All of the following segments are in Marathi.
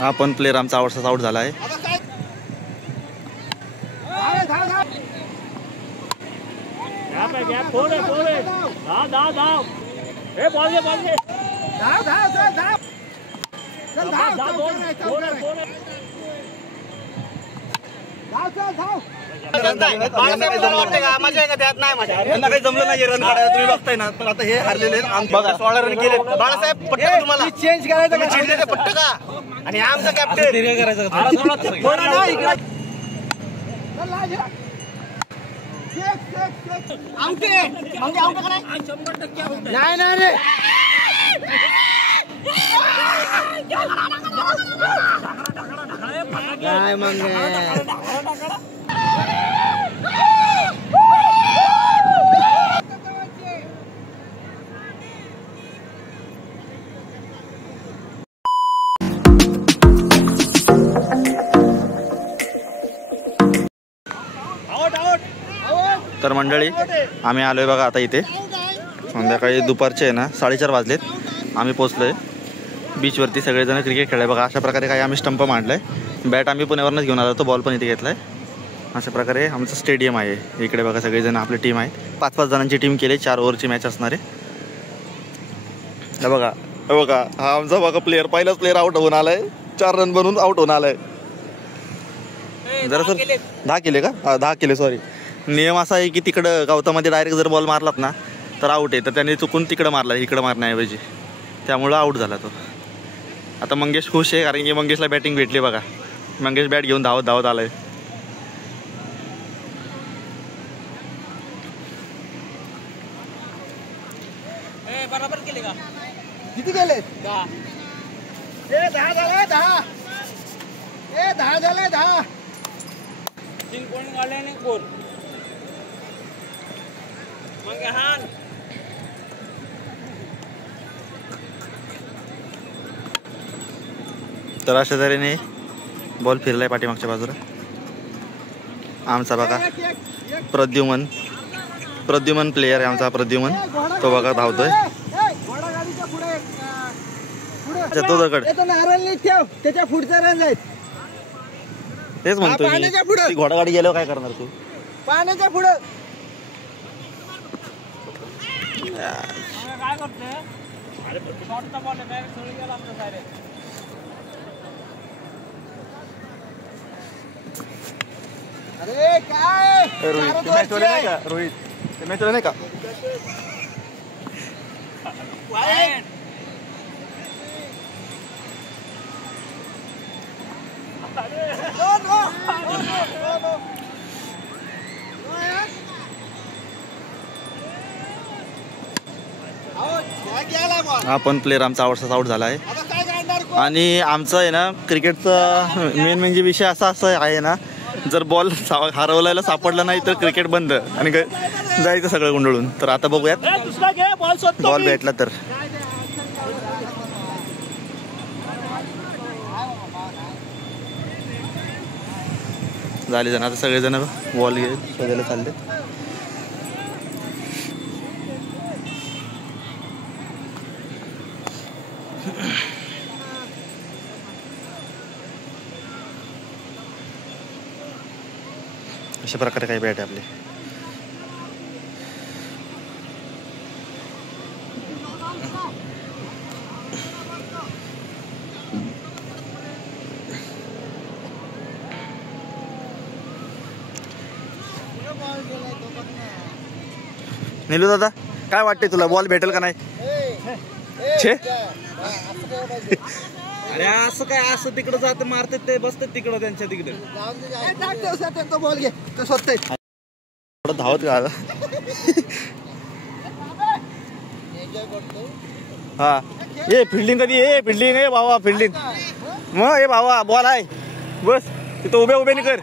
हा पण प्लेअर आमचा आवडताच आउट झाला आहे. काही जमलं नाही रन काढायला, तुम्ही बघताय ना. पण आता हे हरलेले बघा 16 रन केले. बाळासाहेब पट्ट तुम्हाला चेंज करायचं पट्ट का. आणि आमचा कॅप्टन करायचं नाही नाही रे. काय मग तर मंडळी आम्ही आलोय बघा आता इथे. संध्याकाळी दुपारचे आहे ना 4:30 वाजलेत. आम्ही पोचलोय बीचवरती. सगळेजण क्रिकेट खेळाय बघा. अशा प्रकारे काही आम्ही स्टंप मांडलाय. बॅट आम्ही पुण्यावरूनच घेऊन आलो. तो बॉल पण इथे घेतलाय. अशा प्रकारे आमचं स्टेडियम आहे इकडे बघा. सगळेजण आपली टीम आहे. 5-5 जणांची टीम केली. 4 ओव्हरची मॅच असणार आहे. हे बघा हे बघा हा आमचा बघा प्लेअर. पहिलाच प्लेअर आउट होऊन आलाय. 4 रन बनवून आउट होऊन आलाय. जरा सर 10 केले का. 10 केले सॉरी. नियम असा आहे की तिकडं गवतामध्ये डायरेक्ट जर बॉल मारलात ना तर आउट आहे. तर त्याने चुकून तिकडं मारला इकडं मारण्याऐवजी. त्यामुळं आउट झाला तो. आता मंगेश खुश आहे कारण की मंगेशला बॅटिंग भेटली बघा. मंगेश बॅट घेऊन धावत धावत आलाय. बरोबर केले का. किती गेले. 10. 10 झाले. 10 झाले. 10 3 पॉइंट काढले आणि 4. मग हान तर अशा तऱ्हेने बॉल फिरलाय पाठीमागच्या बाजूला. आमचा बघा प्रद्युमन प्लेयर आहे आमचा. प्रद्युमन तो बघा धावतोय. त्याच्या पुढचा रन जाईल. तेच म्हणतो घोडागाडी गेल्यावर काय करणार तू. पाण्याच्या पुढं काय करते. अरे काय रोहित मॅच नाही का. रोहित मॅच नाही का. हा पण प्लेअर आमचा आवडताच आउट झाला आहे. आणि आमचं आहे ना क्रिकेटचा मेन म्हणजे विषय असा आहे ना. जर बॉल हरवल्याला सापडला नाही तर क्रिकेट बंद आणि जायचं सगळं गुंडळून. तर आता बघूयात बॉल भेटला तर. झाले जण आता सगळेजण बॉल घे शोधायला चालले. अशा प्रकारे काही बॅट आहे आपली. नीलू दादा काय वाटते तुला बॉल भेटेल का नाही. छे अरे असं काय. असं तिकडं जात मारतात ते बसतात तिकडं त्यांच्या तिकडे. बॉल घे तो स्वतः धावत का. हा ये फिल्डिंग कधी. ये फिल्डिंग आहे भावा. फिल्डिंग मग हे भावा बॉल आहे बस तिथं उभे नाही कर.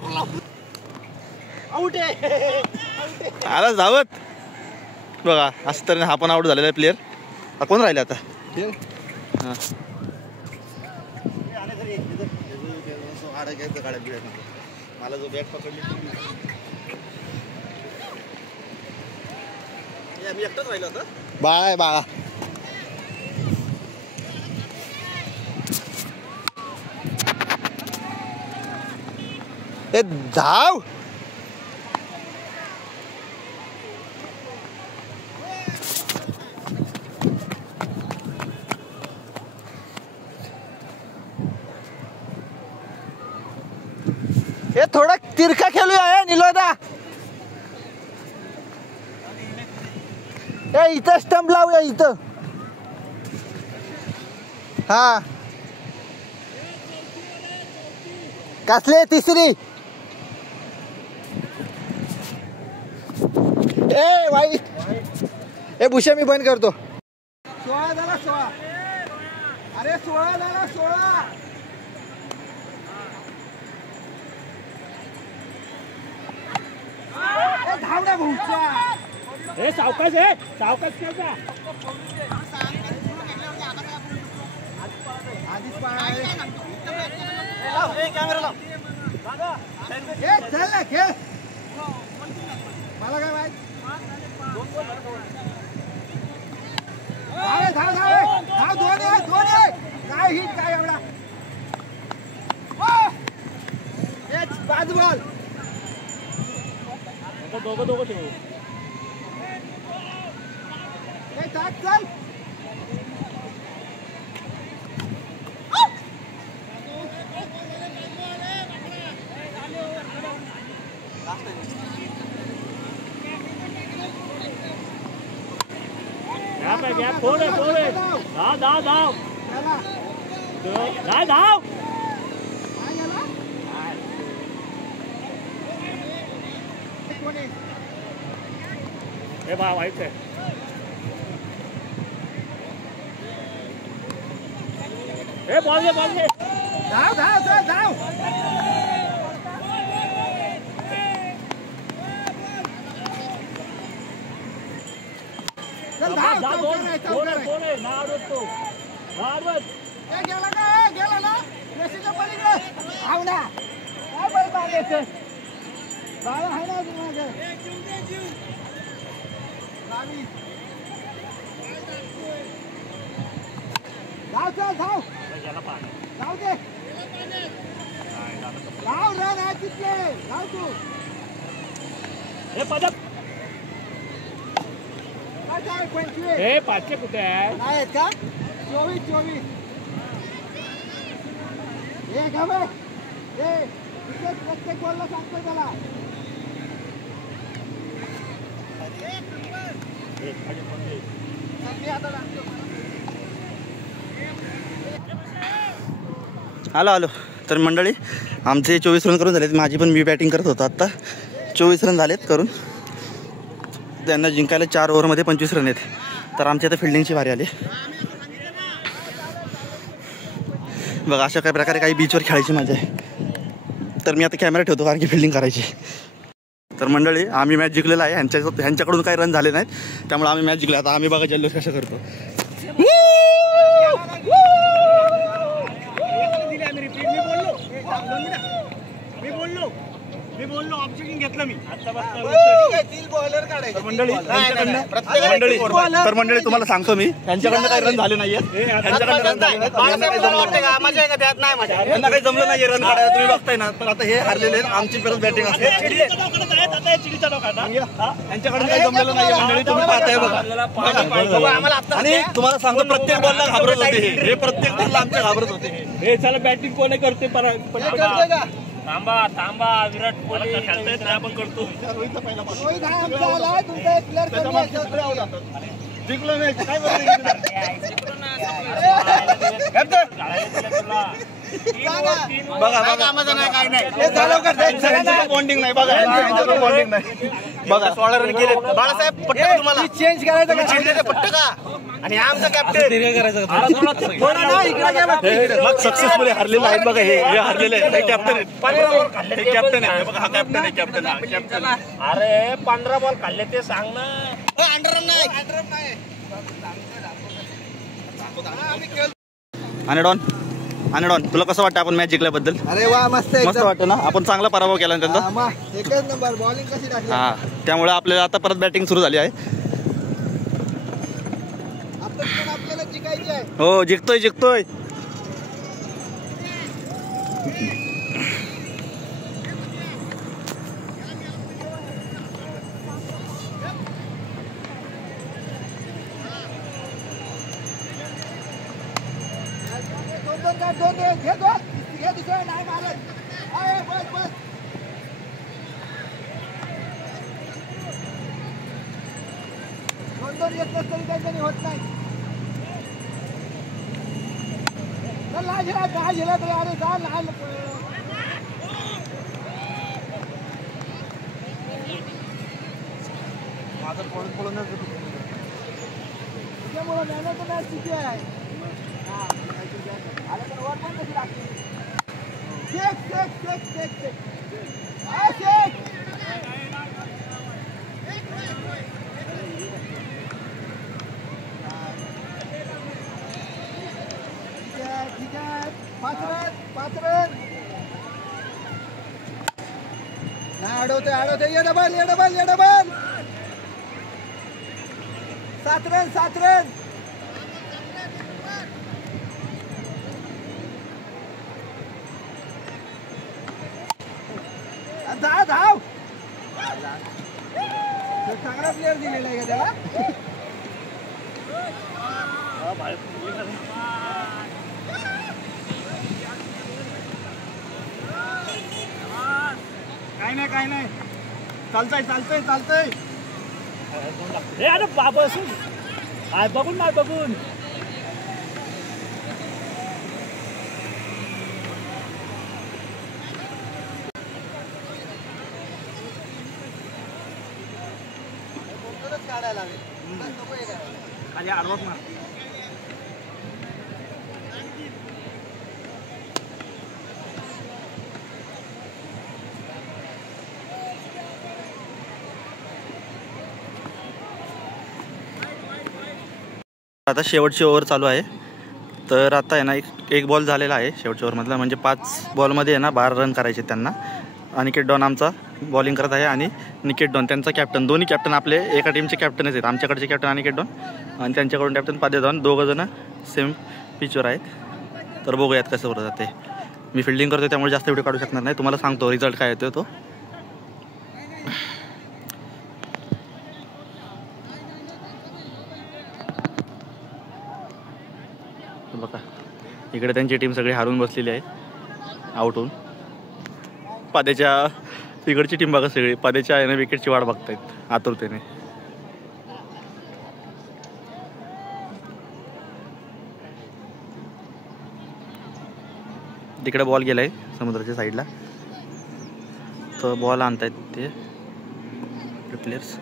आउट आहे. आला धावत बघा. असं तर हा पण आउट झालेला आहे प्लेअर. हा कोण राहिला आता. हा मला जो बॅट पकडली मी एकटाच राहिलो होता. बाळा आहे बाळा. ए धाव. हे थोडा तिरका खेळूया निलोदा. ए इथं स्टंप लावूया इथं. हा कसले तिसरी. ए वाईट. ए भूषा मी बंद करतो. 16 झाला 16. अरे 16 झाला 16. धाव ना भूषा. हे सावकाश आहे सावकाश खेळता. आधीच कॅमेरा चल ना खेळ. मला काय माहित. धाव धाव धाव. दोन आहे काय हिट काय एवढा. 5 बॉल. दोघं ठेवू. चल गॅप थोडे धाव धाव धाव धाव धाव. हे बा वाईट आहे. हे बॉल घे धाव धाव चल धाव. चल धाव. गेला ना रेषेच्या पलीकडे. धाव ना काय बरं बागायचं. बाळा आहे ना मागे. धाव चल धाव. धाव दे. धाव रन आहे तिथले. धाव तू. हे पदक. काय 25. हे 5 कुठे आहे. आहेत का 24. हे घाबे. हे प्रत्येक बॉलला सांगतो त्याला. आलो. तर मंडळी आमचे 24 रन करून झालेत. माझी पण मी बॅटिंग करत होतो आत्ता. 24 रन झालेत करून. त्यांना जिंकायला 4 ओव्हरमध्ये 25 रन आहेत. तर आमच्या आता फिल्डिंगची वारी आली. बघा अशा काही प्रकारे काही बीचवर खेळायची मजा आहे. तर मी आता कॅमेरा ठेवतो कारण की फिल्डिंग करायची. तर मंडळी आम्ही मॅच जिंकलेला आहे. ह्यांच्याकडून काही रन झाले नाहीत त्यामुळे आम्ही मॅच जिंकले. आता आम्ही बघा जल्लोष कसं करतो. मी बोललो ऑब्जेक्शन घेतलं मी. तर मंडळी तुम्हाला सांगतो मी त्यांच्याकडनं काही रन झाले नाहीये. त्यांना काही जमलं नाहीये रन काढायला. तुम्ही बघताय ना. तर आता हे हारलेले आमची परत बॅटिंग असते. त्यांच्याकडून काही जमलेलं नाहीये मंडळी. तुम्ही पाहताय बघा. आणि तुम्हाला सांगतो प्रत्येक बॉलला घाबरत होते. हे प्रत्येक बॉलला आमच्या घाबरत होते. हे चला बॅटिंग कोणी करते. थांबा विराट कोहली खेळतायत ना आपण करतो. बॉन्डिंग नाही बघा 16 रन केले. बाळासाहेब पट्ट तुम्हाला चेंज करायचं पट्ट का. आणि आमचा कॅप्टन मग सक्सेसफुली हरलेला आहे. बघा हे हरलेले आहे. कॅप्टन आहे. बघा हा कॅप्टन आहे. कॅप्टन. अरे 15 बॉल खाल्ले ते सांग ना. आणि डॉन तुला कसं वाटतं आपण मॅच जिंकल्याबद्दल. अरे वा मस्त वाटतं ना. आपण चांगला पराभव केला त्यांचा. एकच नंबर बॉलिंग कशी टाकली. हा त्यामुळे आपल्याला आता परत बॅटिंग सुरू झाली आहे. आपल्याला जिंकायची आहे. हो जिंकतोय. दोन घे दुसरा नाही मारत. बस दोन येत नसतरी त्यांच्यानी होत नाही. काय गेला तरी अरे जा लहान माझं पळूनच त्यामुळे मेहनत मॅच किती आहे. आलं तर वर पण कशी लागते. ठीक आहे 5 रन नाही अडवते ये डबल 7 रन धाव चांगला प्लेअर दिलेला आहे का त्याला. काय नाही चालतंय. अरे बाबा काय बघून काढायला खाली आडवत ना. आता शेवटची ओव्हर चालू आहे. तर आता आहे ना एक बॉल झालेला आहे शेवटच्या ओव्हरमधला. म्हणजे 5 बॉलमध्ये आहे ना 12 रन करायचे त्यांना. अनिकेत डॉन आमचा बॉलिंग करत आहे आणि निकेत डॉन त्यांचा कॅप्टन. दोन्ही कॅप्टन आपले एका टीमचे कॅप्टनच आहेत. आमच्याकडचे कॅप्टन अनिकेत डॉन आणि त्यांच्याकडून कॅप्टन पादे डॉन. दोघं जण सेम पिचवर आहेत. तर बघूयात कसं होत जाते. मी फिल्डिंग करतो त्यामुळे जास्त व्हिडिओ काढू शकणार नाही. तुम्हाला सांगतो रिझल्ट काय येतो तो. बघा इकडे त्यांची टीम सगळी हारून बसलेली आहे आउट होऊन. पाद्याच्या तिकडची टीम बघा सगळी पाद्याच्या याने विकेटची वाट बघतायत आतुरतेने. तिकडे बॉल गेलाय समुद्राच्या साईडला. तर बॉल आणतायत ते प्लेयर्स.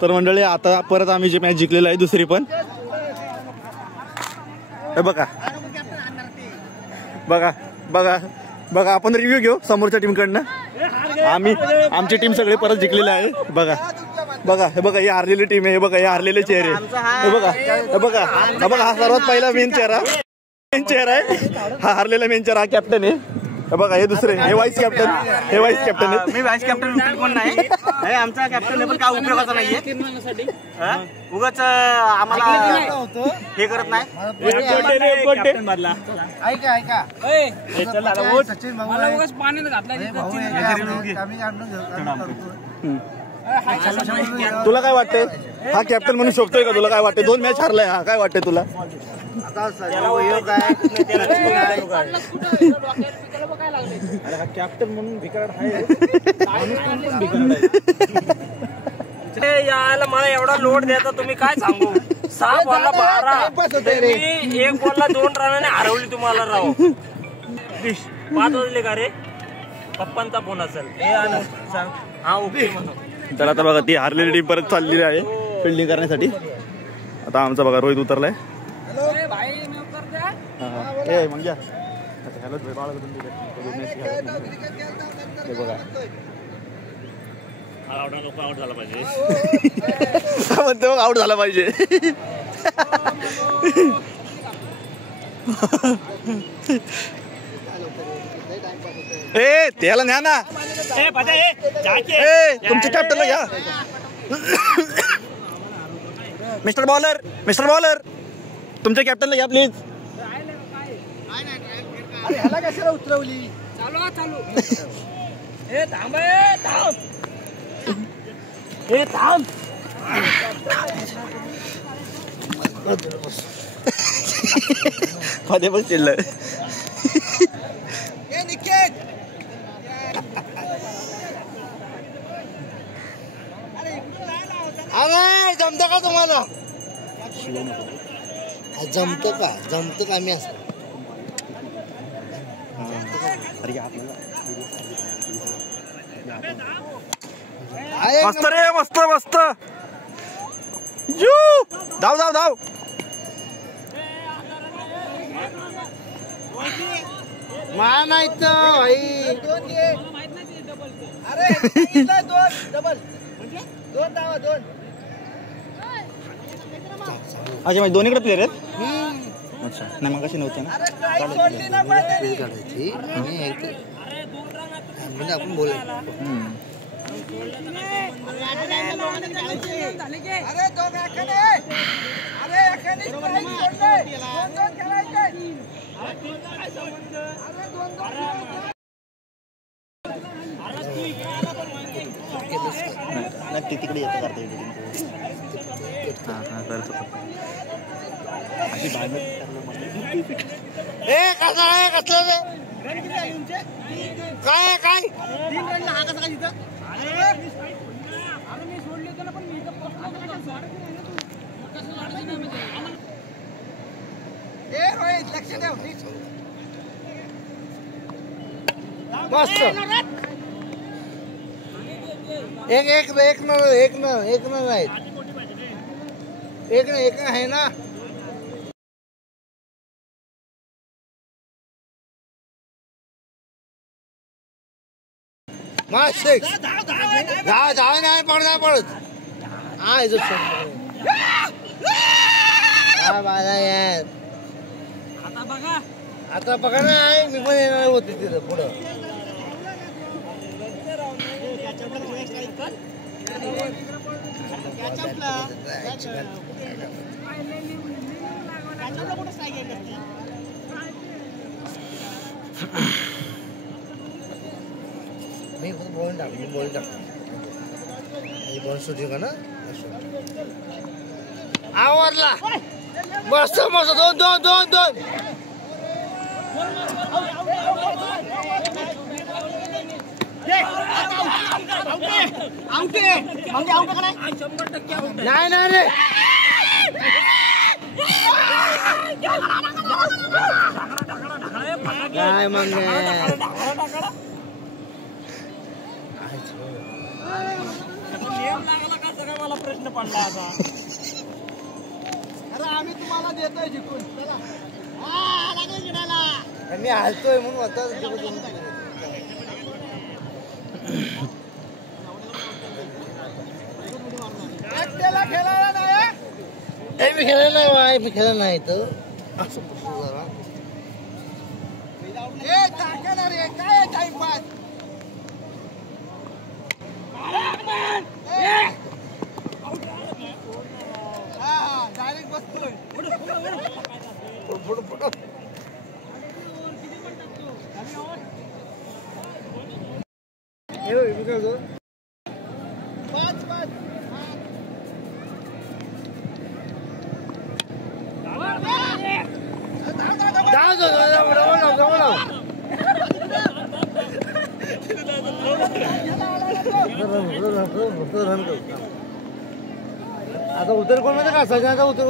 तर मंडळी आता परत आम्ही जी मॅच जिंकलेली आहे दुसरी पण. हे बघा आपण रिव्ह्यू घेऊ समोरच्या टीमकडनं. आमची टीम सगळी परत जिंकलेली आहे. बघा ही हारलेली टीम आहे. हे बघा हे हारलेले चेहरे. हे बघा हा सर्वात पहिला मेन चेहरा आहे. हा हारलेला मेन चेहरा हा कॅप्टन आहे. हे बघा हे दुसरे हे वाईस कॅप्टन आहे. मी वाईस कॅप्टन कोण नाही. आमचा कॅप्टन पण काय उपयोगाचा नाहीये. उगाच आम्हाला हे करत नाही. ऐका सचिन तुला काय वाटतंय हा कॅप्टन म्हणून शोभतोय का? तुला काय वाटतंय 2 मॅच हारलाय हा काय वाटतंय तुला? कॅप्टन म्हणून भिकारड आहे. यायला मला एवढा लोड देता तुम्ही काय सांगू. 6 बॉलला 12 मी 1 बॉलला 2 रनाने हरवली तुम्हाला राव. 5 वाजले का रे? पप्पांचा फोन असेल. हा ओके म्हणून. तर आता बघा ती हारलेली टीम परत चाललेली आहे फिल्डिंग करण्यासाठी. आता आमचा बघा रोहित उतरलाय. मग घ्या बघा आउट झाला पाहिजे. म्हणते मग आउट झाला पाहिजे. ए त्याला न्या ना. तुमच्या कॅप्टनला घ्या. मिस्टर बॉलर तुमच्या कॅप्टनला घ्या प्लीज. ह्याला कशाला उतरवली. मध्ये पण चिडलं. अरे जमतं का तुम्हाला. जमतं का मी असं. मस्त रे मस्त धाव. मा नाही भाई. अरे डबल 2 धावा 2. अच्छा म्हणजे दोन्हीकडे प्लेयर आहेत. अच्छा नाही मग कशी नव्हते ना. काढायची म्हणजे आपण बोलायचं. नाही तिकडे येतं करता येईल. हां करतो. अशी कसलं काय 3 रनला हा कसा काय जिथं. लक्ष द्या. मस्त. एक आहे ना. मस्त. धाव नाही पडत. हा यार आता बघा ना. मी पण येणार होते तिथं पुढं. मी बॉल टाकतो. बॉल सुटी का ना. आवरला. मस्त 2. नाही रे. काय मग मला प्रश्न पडला आता. अरे आम्ही तुम्हाला देतोय जिंकून. चला मी हलतोय म्हणून आता खेळायला नाही. मी खेळला नाही तर काय टाइमपास. डायरेक्ट बसतोय. मी करतो 5. आता उतर कोण मध्ये कासायचं. आता उतर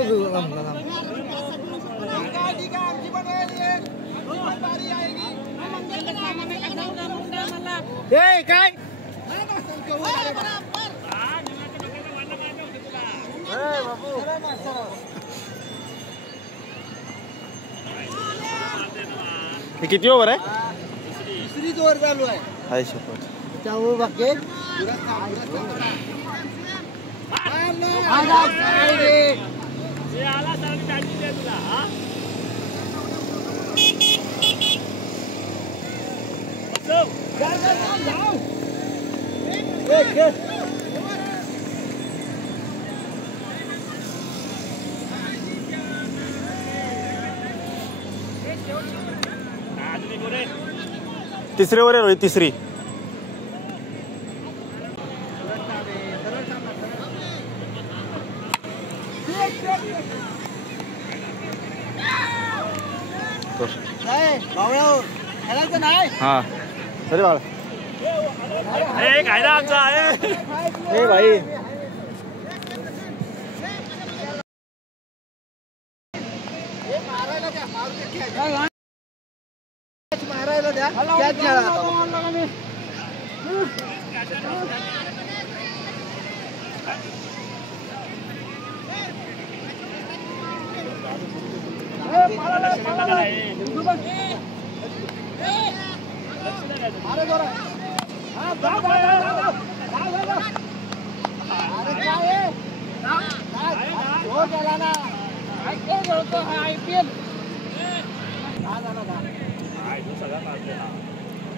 काय हे किती ओव्हर आहे. 3 ओव्हर चालू आहे. हाय शपथ. त्यावर बाकी तिसरी ओव्हर आहे रोहित, तिसरी. हा अरे बाळ कायदा आमचा आहे ए भाई. मारायला द्या कॅच घ्या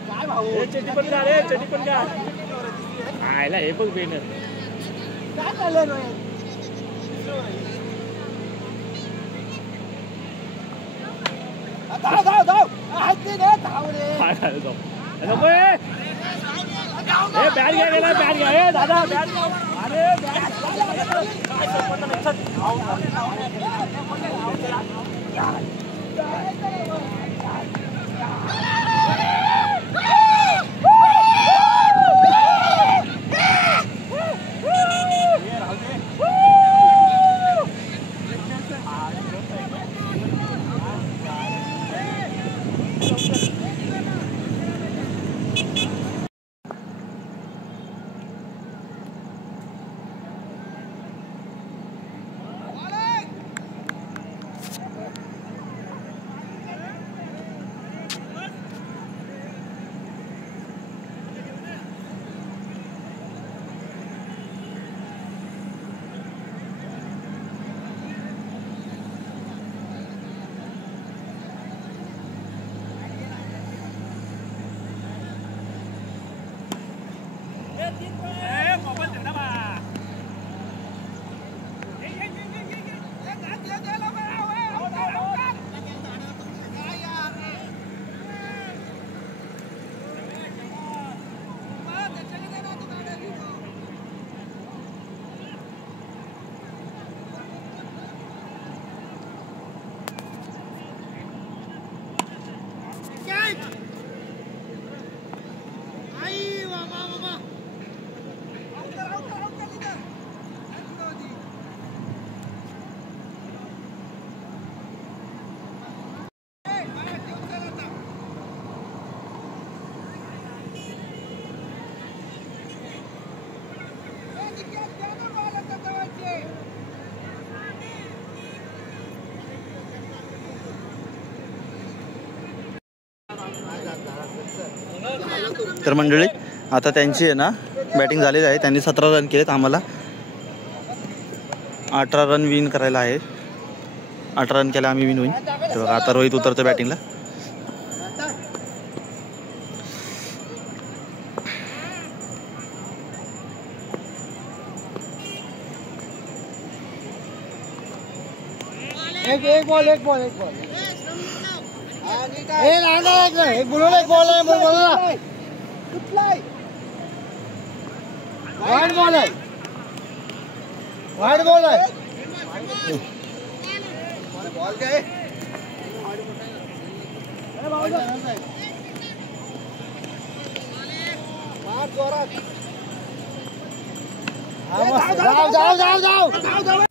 काय भाऊ चटी पण का रे, चटी पण का आयला हे पण बेनर काय चाललंय रोहित? धाव धाव धाव हत्ती रे धाव रे नको हे बॅट घ्या गेला, बॅट घ्या हे दादा बॅट घ्या. अरे काय संबंध नाही. तर मंडळी आता त्यांची आहे ना बॅटिंग झालेली आहे. त्यांनी 17 रन केलेत. आम्हाला 18 रन विन करायला आहे. 18 रन केला आम्ही विन होईन. तर बघा आता रोहित उतरतो बॅटिंगला. एक बॉल एक बुलून एक बॉल आहे वाईट बॉल आहे बॉल काय जोरात जाऊ